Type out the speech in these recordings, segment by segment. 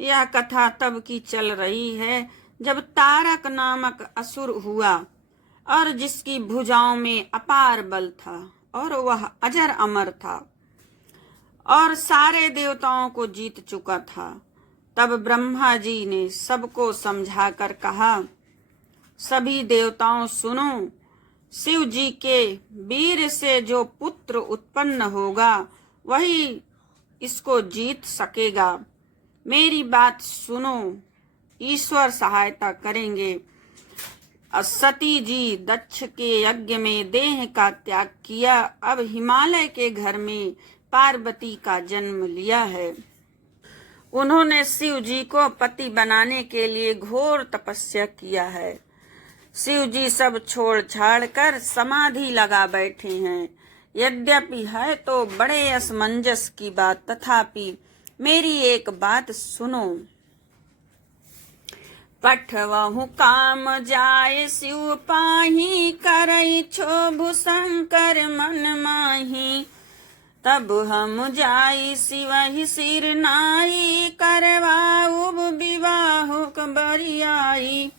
यह कथा तब की चल रही है जब तारक नामक असुर हुआ और जिसकी भुजाओं में अपार बल था और वह अजर अमर था और सारे देवताओं को जीत चुका था। तब ब्रह्मा जी ने सबको समझाकर कहा, सभी देवताओं सुनो, शिव जी के वीर से जो पुत्र उत्पन्न होगा वही इसको जीत सकेगा। मेरी बात सुनो, ईश्वर सहायता करेंगे। सती जी दक्ष के यज्ञ में देह का त्याग किया, अब हिमालय के घर में पार्वती का जन्म लिया है। उन्होंने शिव जी को पति बनाने के लिए घोर तपस्या किया है। शिव जी सब छोड़ छाड़ कर समाधि लगा बैठे हैं। यद्यपि है तो बड़े असमंजस की बात, तथापि मेरी एक बात सुनो। पठवहु काम जाय शिव पाही, करई क्षोभु शंकर मन माही। तब हम जाई शिवहि सिर नाई, करवाउब विवाहुक बरियाई।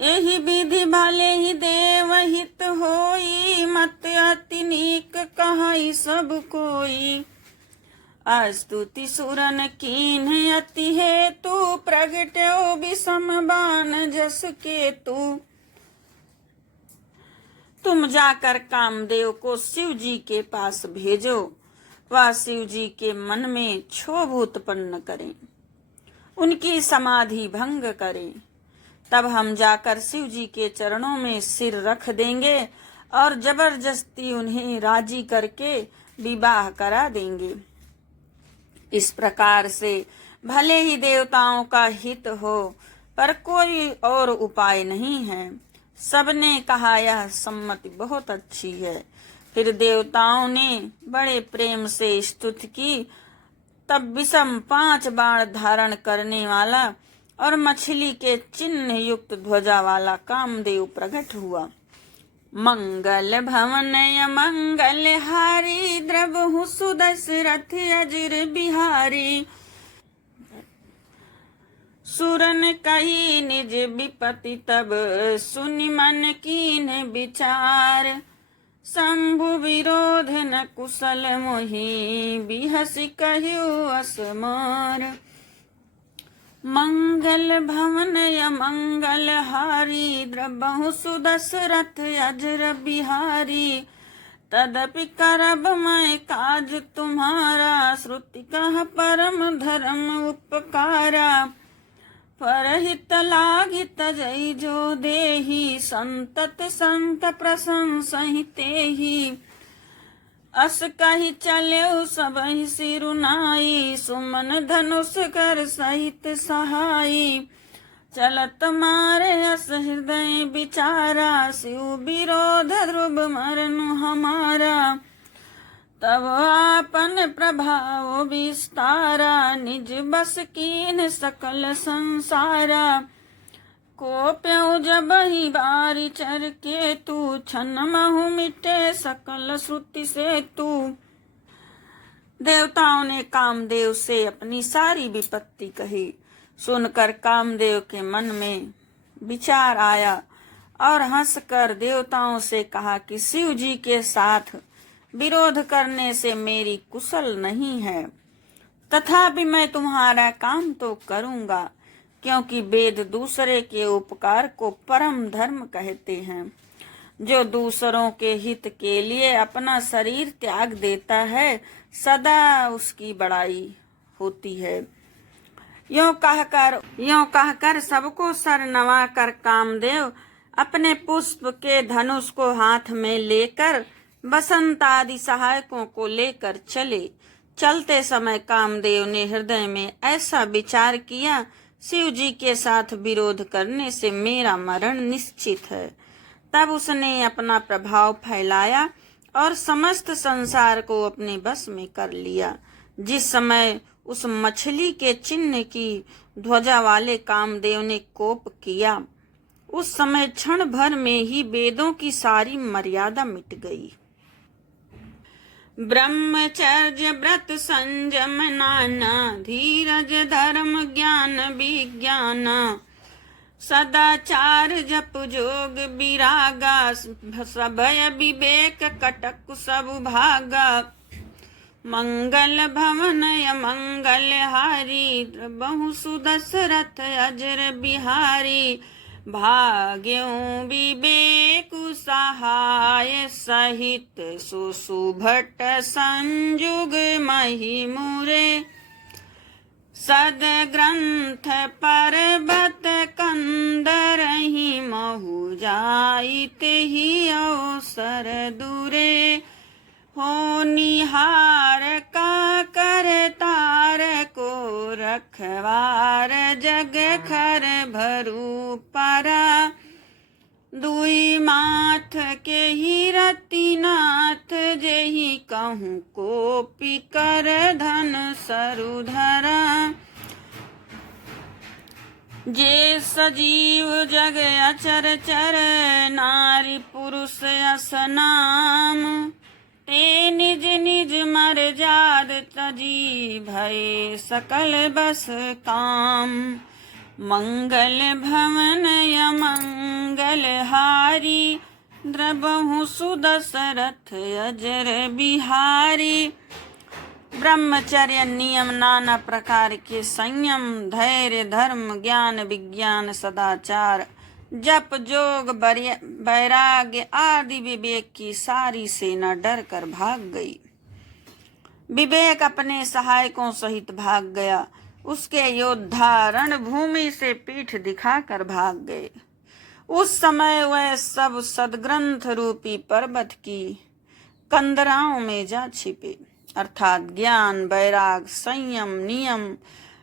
एहि विधि भले ही देवहित होई, मत अति नीक कहई सब कोई। अस्तुति सुरन कीन्ह अति हेतु, प्रगट्यो विषम बान जस केतु। तुम जाकर कामदेव को शिव जी के पास भेजो, वह शिव जी के मन में क्षोभ उत्पन्न करें, उनकी समाधि भंग करें। तब हम जाकर शिव जी के चरणों में सिर रख देंगे और जबरदस्ती उन्हें राजी करके विवाह करा देंगे। इस प्रकार से भले ही देवताओं का हित हो, पर कोई और उपाय नहीं है। सबने कहा यह सम्मति बहुत अच्छी है। फिर देवताओं ने बड़े प्रेम से स्तुति की। तब विषम 5 बाण धारण करने वाला और मछली के चिन्ह युक्त ध्वजा वाला कामदेव प्रकट हुआ। मंगल भवन मंगल हारी, द्रवहु सुदशरथ अजर बिहारी। सुरन कही निज विपति, तब सुनि मन कीन विचार। शंभु विरोध न कुशल मोहि, बिहसि कहियो असमार। मंगल भवन मंगल हारी, द्रवहु सुदशरथ अजर बिहारी। तदपि करब मैं काज तुम्हारा, श्रुति कह परम धर्म उपकारा। परहित लागी तजई जो देही, संतत संत प्रशंसहि तेहि। अस कही चले सबहि सिरुनाई, सुमन धनुष कर सहित सहाई। चलत मारे अस हृदय विचारा, शिव विरोध ध्रुव मरनु हमारा। तब आपन प्रभाव विस्तारा, निज बस कीन सकल संसारा। कोप्यउ जबहि बारी चर के तू, छन महु मिटे सकल श्रुति से तू। देवताओं ने कामदेव से अपनी सारी विपत्ति कही। सुनकर कामदेव के मन में विचार आया और हंसकर देवताओं से कहा कि शिव जी के साथ विरोध करने से मेरी कुशल नहीं है, तथापि मैं तुम्हारा काम तो करूंगा, क्योंकि वेद दूसरे के उपकार को परम धर्म कहते हैं। जो दूसरों के हित के लिए अपना शरीर त्याग देता है, सदा उसकी बड़ाई होती है। यों कहकर सबको सर नवा कर कामदेव अपने पुष्प के धनुष को हाथ में लेकर बसंत आदि सहायकों को लेकर चले। चलते समय कामदेव ने हृदय में ऐसा विचार किया, शिव जी के साथ विरोध करने से मेरा मरण निश्चित है। तब उसने अपना प्रभाव फैलाया और समस्त संसार को अपने बस में कर लिया। जिस समय उस मछली के चिन्ह की ध्वजा वाले कामदेव ने कोप किया, उस समय क्षण भर में ही वेदों की सारी मर्यादा मिट गई। ब्रह्मचर्य व्रत संयम नाना, धीरज धर्म ज्ञान विज्ञान, सदाचार जप जोग विरागा, सभय विवेक कटक सब भागा, मंगल भवन मंगल हारी, बहु सुदशरथ अजर बिहारी, भाग्यों विवेकु सहाय सहित, सुसुभट संजुग मही मुरे, सदग्रंथ पर्वत कंदरहि, महु जाइत ही अवसर दूरे, हो निहार का करतार को, रखवार जग खर भरू परा, दुई माथ के ही रतिनाथ, जेहि कहूँ कोपी कर धन सरुधरा, जे सजीव जग अचर चर, नारी पुरुष असनाम, ते निज निज मर्याद तजी, भय सकल बस काम, मंगल भवन मंगल हारी, द्रबहु सुदशरथ अजर बिहारी, ब्रह्मचर्य नियम नाना प्रकार के, संयम धैर्य धर्म ज्ञान विज्ञान सदाचार, जप जोग वैराग्य आदि विवेक की सारी सेना डर कर भाग गई। विवेक अपने सहायकों सहित भाग गया, उसके योद्धा रणभूमि से पीठ दिखाकर भाग गए। उस समय वह सब सदग्रंथ रूपी पर्वत की कंदराओं में जा छिपे, अर्थात ज्ञान वैराग संयम नियम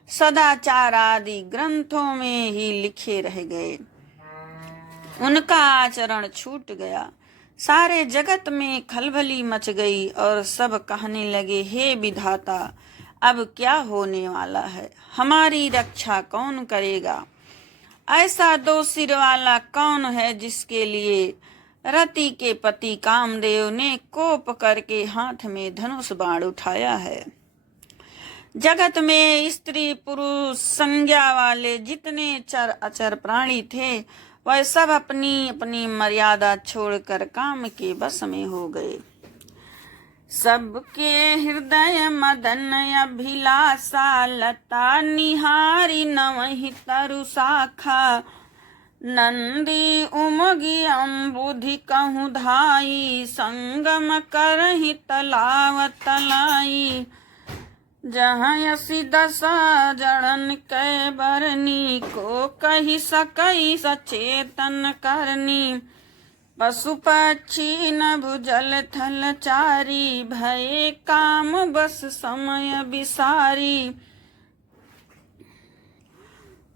सदाचार आदि ग्रंथों में ही लिखे रह गए। उनका आचरण छूट गया। सारे जगत में खलबली मच गई और सब कहने लगे, हे विधाता, अब क्या होने वाला है? हमारी रक्षा कौन करेगा? ऐसा दो सिर वाला कौन है जिसके लिए रति के पति कामदेव ने कोप करके हाथ में धनुष बाण उठाया है? जगत में स्त्री पुरुष संज्ञा वाले जितने चर अचर प्राणी थे, वह सब अपनी अपनी मर्यादा छोड़कर काम के वश में हो गए। सबके हृदय मदन अभिलाषा, लता निहारी नवहि तरु शाखा, नंदी उमगी अम्बुधि कहूँ धाई, संगम करहि तलाव तलाई, जहाँ यसी दशा जड़न कै बरनी, को कही सकई सचेतन करनी, पशु पक्षी नभ जल थल चारी, भय काम बस समय विसारी।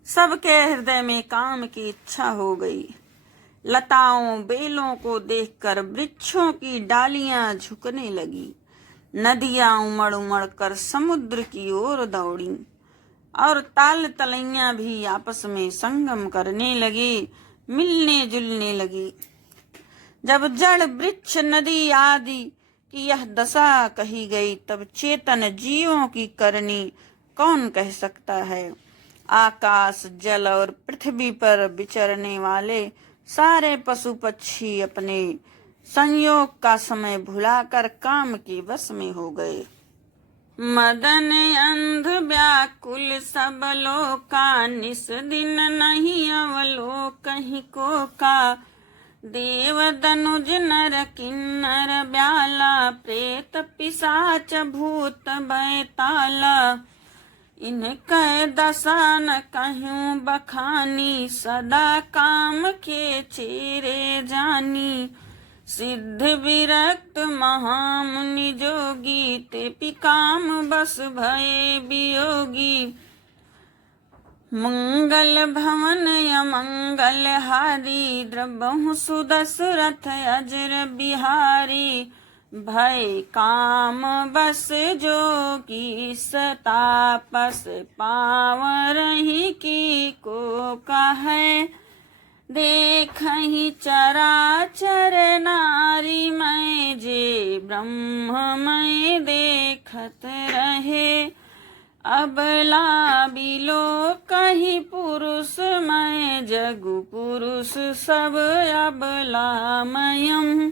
सबके हृदय में काम की इच्छा हो गई। लताओं बेलों को देखकर वृक्षों की डालियां झुकने लगी, नदियां उमड़ उमड़ कर समुद्र की ओर दौड़ी और ताल तलैया भी आपस में संगम करने लगी, मिलने जुलने लगी। जब जड़ वृक्ष नदी आदि की यह दशा कही गई, तब चेतन जीवों की करनी कौन कह सकता है? आकाश जल और पृथ्वी पर विचरने वाले सारे पशु पक्षी अपने संयोग का समय भुलाकर काम के वश में हो गए। मदन अंध व्याकुल सब लोका, निस दिन नहीं अवलोकहि को का, देव दनुज नर किन्नर ब्याला, प्रेत पिशाच भूत बैताला, इनके दशा न कहूँ बखानी, सदा काम के चेरे जानी, सिद्ध विरक्त महामुनि जोगी, ते काम बस भये वियोगी, मंगल भवन मंगल हारी, द्रबहु सुदशरथ अजर बिहारी, भय काम बस जोगी, सतापस पावरहि की को कहे, देखहि चराचर नारी मैं जे ब्रह्ममय देखत रहे। अबला बिलो कही पुरुष मैं जगु पुरुष सब अबलामयम्।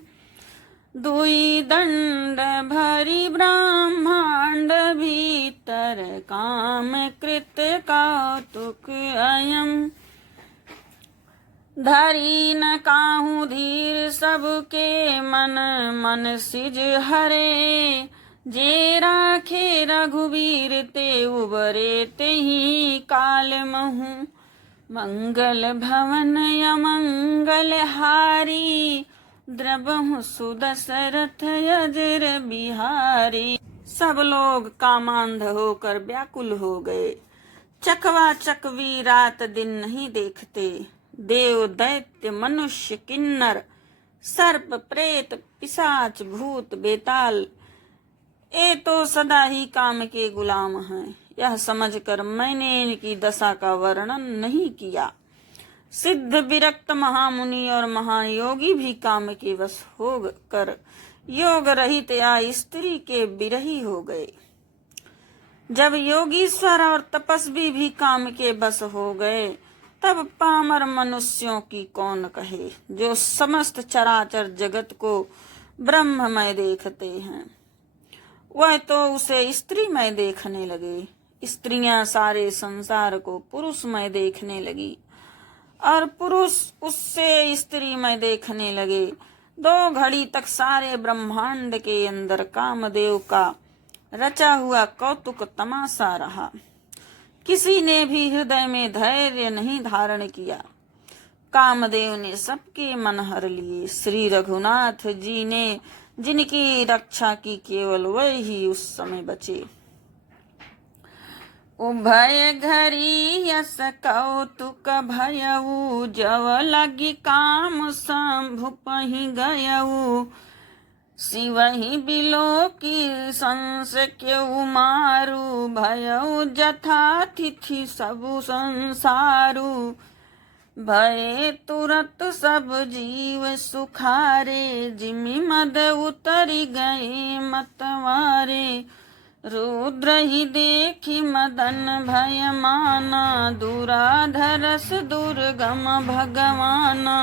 दुई दंड भरी ब्रह्मांड भीतर काम कृत कौतुक अयम्। धरी न काहू धीर सबके मन मन सिज हरे। जे राखे रघुवीर ते उबरे तेहि काल महु। मंगल भवन अमंगल हारी द्रबहु सुदशरथ अजर बिहारी। सब लोग कामांध होकर व्याकुल हो गए। चकवा चकवी रात दिन नहीं देखते। देव दैत्य मनुष्य किन्नर सर्प प्रेत पिशाच भूत बेताल ये तो सदा ही काम के गुलाम हैं। यह समझकर मैंने इनकी दशा का वर्णन नहीं किया। सिद्ध विरक्त महामुनि और महायोगी भी काम के वश हो कर योग रहित या स्त्री के विरही हो गए। जब योगीश्वर और तपस्वी भी काम के बस हो गए तब पामर मनुष्यों की कौन कहे, जो समस्त चराचर जगत को ब्रह्ममय देखते हैं। वह तो उसे स्त्रीमय देखने लगे। स्त्रियां सारे संसार को पुरुषमय देखने लगी और पुरुष उससे स्त्रीमय देखने लगे। 2 घड़ी तक सारे ब्रह्मांड के अंदर कामदेव का रचा हुआ कौतुक तमाशा रहा। किसी ने भी हृदय में धैर्य नहीं धारण किया। कामदेव ने सबके मन हर लिए। श्री रघुनाथ जी ने जिनकी रक्षा की केवल वही उस समय बचे। उभय घरी यस कौतुक भयऊ जव लगी काम शंभु पहि गयऊ। शिवहि बिलो की संस क्यों मारू भयऊ जथा तिथि सबु संसारू। भये तुरत सब जीव सुखारे जिमि मद उतरि गए मतवारे। रुद्र ही देखी मदन भय माना दुराधरस दुर्गम भगवाना।